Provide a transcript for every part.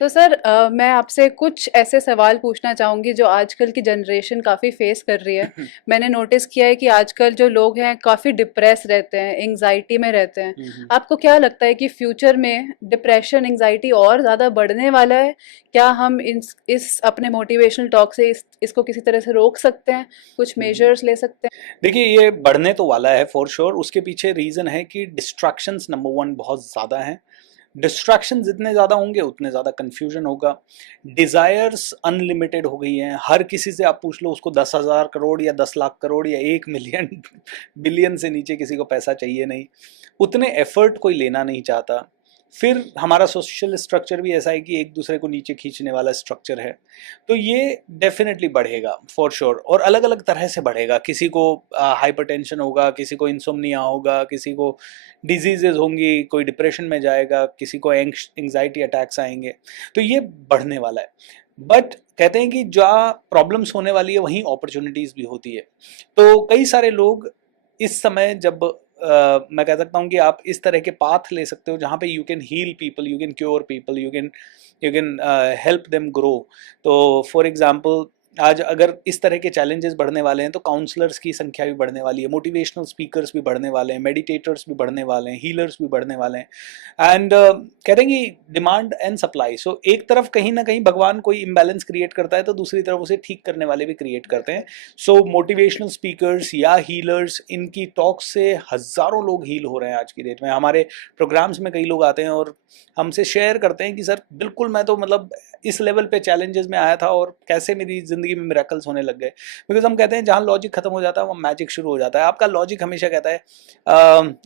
तो सर मैं आपसे कुछ ऐसे सवाल पूछना चाहूँगी जो आजकल की जनरेशन काफ़ी फेस कर रही है। मैंने नोटिस किया है कि आजकल जो लोग हैं काफ़ी डिप्रेस रहते हैं, एंग्जाइटी में रहते हैं। आपको क्या लगता है कि फ्यूचर में डिप्रेशन, एंग्जाइटी और ज़्यादा बढ़ने वाला है? क्या हम इस अपने मोटिवेशनल टॉक से इसको किसी तरह से रोक सकते हैं? कुछ मेजर्स ले सकते हैं? देखिए, ये बढ़ने तो वाला है फॉर श्योर। उसके पीछे रीज़न है कि डिस्ट्रैक्शंस नंबर वन बहुत ज़्यादा हैं। डिस्ट्रैक्शन जितने ज़्यादा होंगे उतने ज़्यादा कन्फ्यूजन होगा। डिज़ायर्स अनलिमिटेड हो गई हैं। हर किसी से आप पूछ लो, उसको 10,000 करोड़ या 10 लाख करोड़ या 1 मिलियन बिलियन से नीचे किसी को पैसा चाहिए नहीं। उतने एफर्ट कोई लेना नहीं चाहता। फिर हमारा सोशल स्ट्रक्चर भी ऐसा है कि एक दूसरे को नीचे खींचने वाला स्ट्रक्चर है। तो ये डेफिनेटली बढ़ेगा फॉर श्योर, और अलग अलग तरह से बढ़ेगा। किसी को हाइपरटेंशन होगा, किसी को इंसोम्निया होगा, किसी को डिजीजेज होंगी, कोई डिप्रेशन में जाएगा, किसी को एंग्जाइटी अटैक्स आएंगे। तो ये बढ़ने वाला है। बट कहते हैं कि जहाँ प्रॉब्लम्स होने वाली है वहीं अपॉर्चुनिटीज भी होती है। तो कई सारे लोग इस समय जब मैं कह सकता हूँ कि आप इस तरह के पाथ ले सकते हो जहाँ पे you can heal people, you can cure people, you can help them grow. तो फॉर एग्जांपल, आज अगर इस तरह के चैलेंजेस बढ़ने वाले हैं तो काउंसलर्स की संख्या भी बढ़ने वाली है, मोटिवेशनल स्पीकर्स भी बढ़ने वाले हैं, मेडिटेटर्स भी बढ़ने वाले हैं, हीलर्स भी बढ़ने वाले हैं। एंड कहते हैं कि डिमांड एंड सप्लाई। सो एक तरफ कहीं ना कहीं भगवान कोई इम्बैलेंस क्रिएट करता है तो दूसरी तरफ उसे ठीक करने वाले भी क्रिएट करते हैं। सो मोटिवेशनल स्पीकर्स या हीलर्स, इनकी टॉक से हज़ारों लोग हील हो रहे हैं आज की डेट में। हमारे प्रोग्राम्स में कई लोग आते हैं और हमसे शेयर करते हैं कि सर बिल्कुल मैं तो मतलब इस लेवल पे चैलेंजेस में आया था और कैसे मेरी ज़िंदगी में मिरेकल्स होने लग गए। बिकॉज हम कहते हैं जहाँ लॉजिक खत्म हो जाता है वहाँ मैजिक शुरू हो जाता है। आपका लॉजिक हमेशा कहता है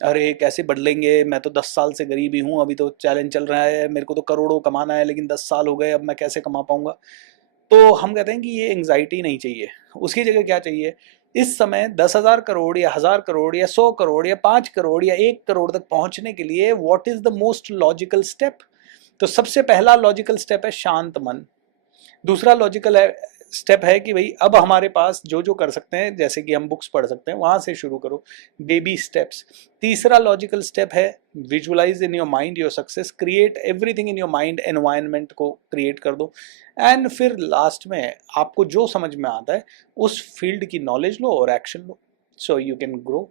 अरे कैसे बदलेंगे, मैं तो 10 साल से गरीब ही हूँ, अभी तो चैलेंज चल रहा है, मेरे को तो करोड़ों कमाना है, लेकिन 10 साल हो गए, अब मैं कैसे कमा पाऊंगा। तो हम कहते हैं कि ये एंग्जाइटी नहीं चाहिए। उसकी जगह क्या चाहिए? इस समय 10,000 करोड़ या 1,000 करोड़ या 100 करोड़ या 5 करोड़ या 1 करोड़ तक पहुंचने के लिए what is the most logical step? तो सबसे पहला लॉजिकल स्टेप है शांत मन। दूसरा लॉजिकल स्टेप है कि भाई अब हमारे पास जो जो कर सकते हैं, जैसे कि हम बुक्स पढ़ सकते हैं, वहां से शुरू करो, बेबी स्टेप्स। तीसरा लॉजिकल स्टेप है visualise in your mind your success, create everything in your mind, environment को क्रिएट कर दो। एंड फिर लास्ट में आपको जो समझ में आता है उस फील्ड की नॉलेज लो और action low, so you can grow.